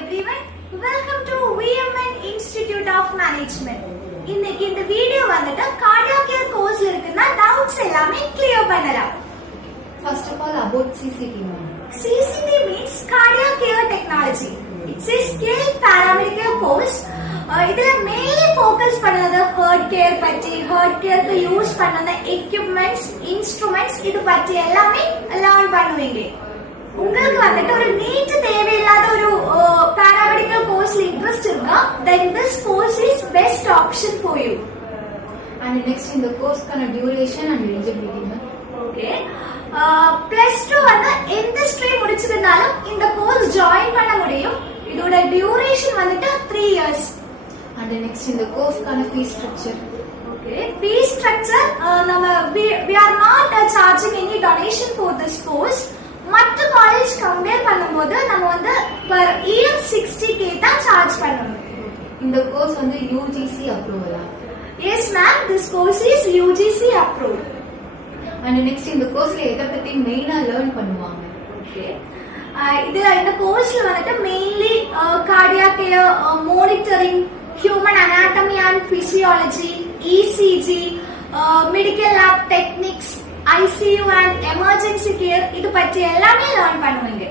everyone, welcome to VMN Institute of Management. இன்னைக்கு இந்த video வந்துட்டு cardiac care course இருக்குன்னா doubts எல்லாமே clear பண்ணலாம். First of all, about CCT. CCT means cardiac care technology. It's a skilled paramedical course. இதுல mainly focus பண்ணது heart care பத்தி, heart care க்கு யூஸ் பண்ணன equipments, instruments இது பத்தி எல்லாமே learn பண்ணுவீங்க. உங்களுக்கு வந்துட்டு ஒரு நீட் தேவையில்லாத ஒரு paramedical courseல interest இருந்தா then this course is best option for you. And next in the course kana duration and eligibility. Okay. +2 வந்து எந்த ஸ்ட்ரீம் முடிச்சதுனாலும் இந்த கோர்ஸ் ஜாயின் பண்ண முடியும். இதோட டியூரேஷன் வந்துட்டு 3 years. And next in the course kana fee structure. Okay, fee structure we are not charging any donation for this course. மற்ற college compare பண்ணும்போது நம்ம வந்து per year 60k தான் சார்ஜ் பண்ணணும். இந்த கோர்ஸ் வந்து UGC அப்ரூவலா? Yes ma'am, this course is UGC approved. And next in the courseல எதை பத்தி மெயினா லேர்ன் பண்ணுவாங்க? Okay. இந்த கோர்ஸ்ல வந்துட்டு mainly cardiac care, monitoring, human anatomy and physiology, ECG, medical lab techniques, ICU and emergency care இது பத்தி எல்லாமே லேர்ன் பண்ணுவீங்க.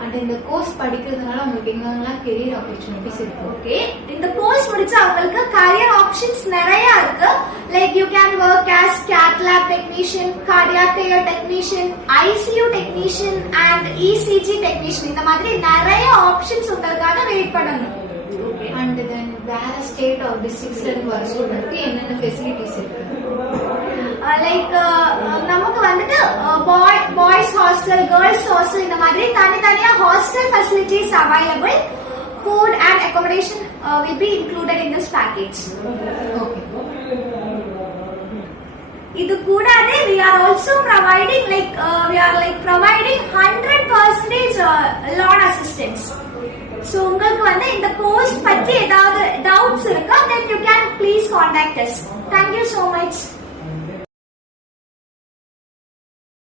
And இந்த கோர்ஸ் படிக்கிறதுனால உங்களுக்கு எங்கெல்லாம் career opportunities இருக்கு? Okay, இந்த கோர்ஸ் முடிச்சா உங்களுக்கு career options நிறைய இருக்கு. Like you can work as cath lab technician, cardiac care technician, ICU technician and ECG technician. இந்த மாதிரி நிறைய options உங்களுக்காக வெயிட் பண்ணணும். And then வேற ஸ்டேட் ஆர் டிஸ்ட்ரிக்ட்ஸ்ல இருந்து வர ஸ்டூடண்ட்க்கு என்னென்ன ஃபெசிலிட்டிஸ் இருக்கு? லைக் நமக்கு வந்துட்டு பாய்ஸ் ஹாஸ்டல், கேர்ள்ஸ் ஹாஸ்டல் இந்த மாதிரி தனித்தனியா hostel facilities available. Food and accommodation will be included in this package. இது கூடாது we are also providing providing 100% loan assistance. So உங்களுக்கு வந்து இந்த கோர்ஸ் பத்தி ஏதாவது டவுட்ஸ் இருக்கா then you can please contact us. Thank you so much.